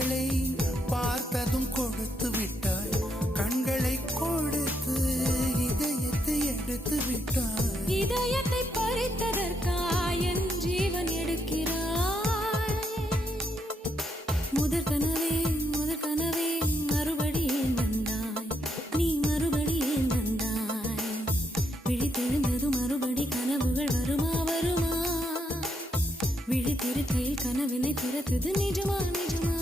கண்களை பார்த்ததும் கொடுத்து விட்டாய், கண்களை கொடுத்து இதயத்தை எடுத்து விட்டாய். இதயத்தை பறித்ததற்காய் என் ஜீவன் எடுக்கிறாய். முதற் கனவே மறுபடியும் வந்தாய், நீ மறுபடியும் வந்தாய். விழித்தெழுந்ததும் மறுபடி கனவுகள் வருமா வருமா? விழித்திருக்கையில் கனவினை திறத்தது நிஜமா நிஜமா?